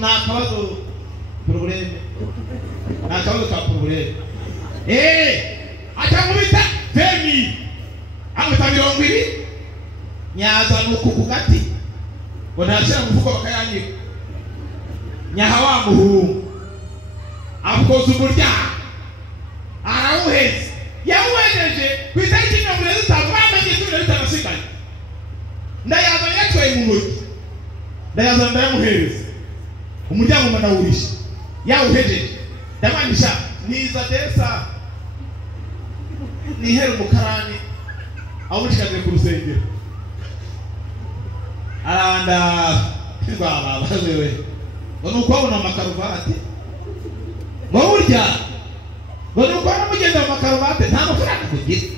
nakabazo probleme nakabazo ka probleme atamubita femi amutabiro ngwiri nyaza nuko kugati ngo ntashira mufuko bakayanyika nyahawa muhungu akoze umurya arawuheze yawuhejeje kwitariki 35 bamenye 35 ndayaza yatwaye mu ntoki ndayaza ndayamuhereza umuryango manawurisha yawuhejeje ndamandisha niza desa nihera umukarani awushikaje ku rusengero aranda baba bazewe nuko abona amakaruvati ngo burya ngo nuko namugenda mu makaruvati nta mafaranga kugira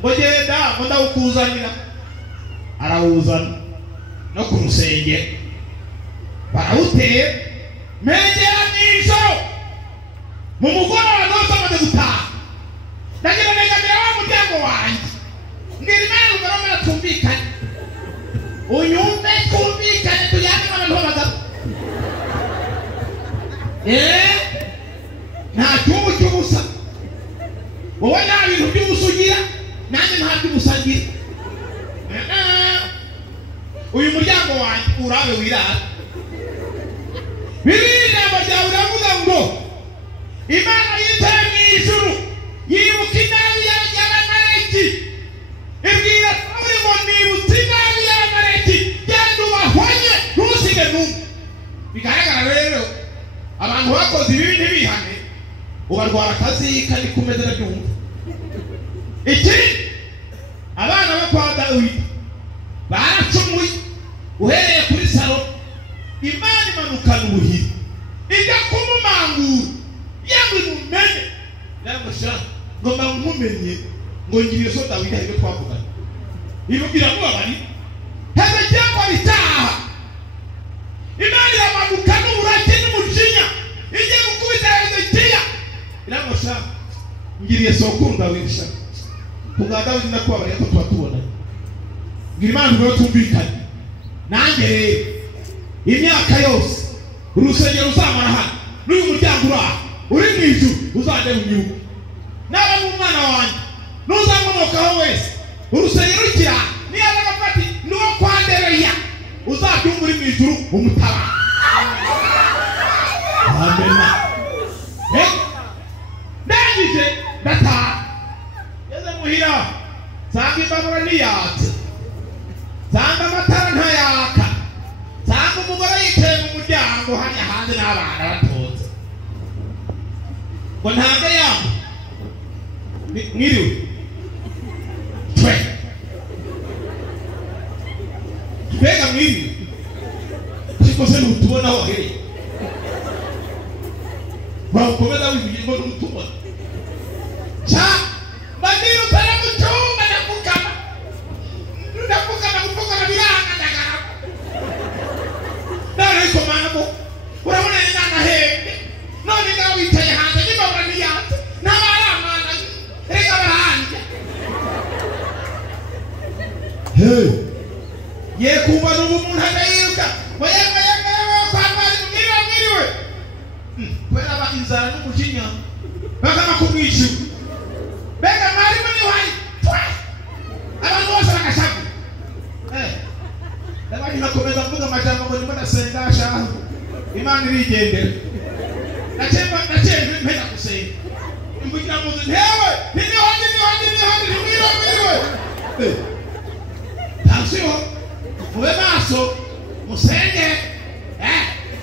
ngo genda ngo ndawukuzanira arawuzana no ku rusengero barawuteye megera n'ijoro mu mugoroba nose amaze gutaha ndagira negamira wa muryango wanjye mbwira Imana ngo tumvikane unyumve twumvikane tujyane n'abantu b'abagabo nta cyubu cy'ubusa wowe nta bintu by'ubusa ugira nanjye nta by'ubusa ngira uyu muryango wanjye urabe wirara Bibiliya ijambo ryawe riravuga ngo Imana yicaye mu ijuru yibuka inabi y'abamaleki ibwira Sawuli ngo nibutse inabi y'abamaleki genda ubahonye ntusige n'umwe bigaragara rero abantu bakoze ibibi ntibihane ubarwara akazika ni kumeze na byumva iki abana bo kwa Dawidi baracumuye uhereye kuri Salo Imana imanukana ubuhiri ijya kumumangura yamwe mumenye namusha ngo bamumenye ngo ngiriye so Dawidi ahebe twavugana ibubwira ngo bari hebe cyangwa bitaha Imana yamanukana uburake n'umujinya ijye gukubita Hezekiya namusha ngiriye so kunda wisha kuga Dawidi nakwabari ko twatubona ngira Imana ngo tumvikane nanjye imyaka yose urusengero uzamara hano n'uyu muryango uri mu ijuru uzajya mu gihugu nawe n'umwana wanjye nuzamunukaho wese urusengero rukira niyo agafati n'uwo kwandereya uzabyumva uri mu ijuru umutabara amena ndangije ndataha yeze muhira nsanga imbabura niyatse nsanga amatara ntayaka nsanga umugore yicaye mu muryango hariya hanze n'abana batonze ngo ntabwo yambo mwiriwe twe mbega mwiriwe ariko se ntutubona aho wahereye bawukomeza wivuye ngo ntutubona ca mbabwira utari mu cyumba ndapfukama gupfukama biranga ndagarama ariko manago urabona ni nahembe none ngaho wicaye hanze n'imbabura niyatse n'abaramana reka barahanja ye kumva n'ubu umuntu agayiruka wayemwe kwambara mwiriwe kubera aba inzara n'umujinya bakama kumwishyura mbega mwarimu ni wari abantu bose bagashaga ndabari nakomeza mvuga amajambo ngo ndimo ndasenga shaho Imana irigendera ndacemba mpera gusenga imbugira muzi ntewe mwiriwe tansiyo mube maso musenge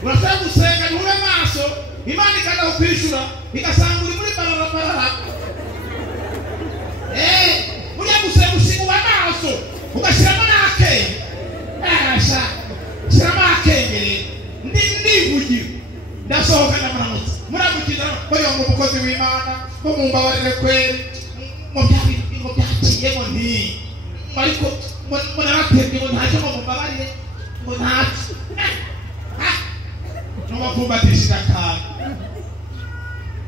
urasaba gusenga ntube maso Imana ikanda kukwishura igasanga uri muri barara muriya gusenga usiga maso ugashyiramo n'akenge shyiramo akengere ndivugira ndasohoka ndamuramutse muramukiza ko yo mu mukozi w'Imana ko mumbabarire kweri mu byakiyemo nti ariko munaratebye ngo ntacyo ngo mumbabarire ngo ntacyo n'umapfumbatishije akantu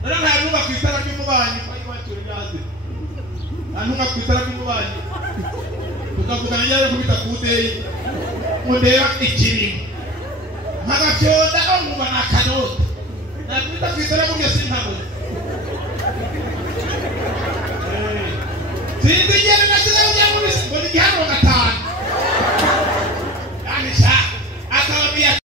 rero ntanumva ku itara ry'umubanyi wayiwacura ibyaze ntanumva ku itara ry'umubanyi tukavugana njyewe kubita kudeyi mundeba ikirimo akanoti nakwita kwitara buryo sintabona sinzigera nagira ujya mu bisi ngo igihano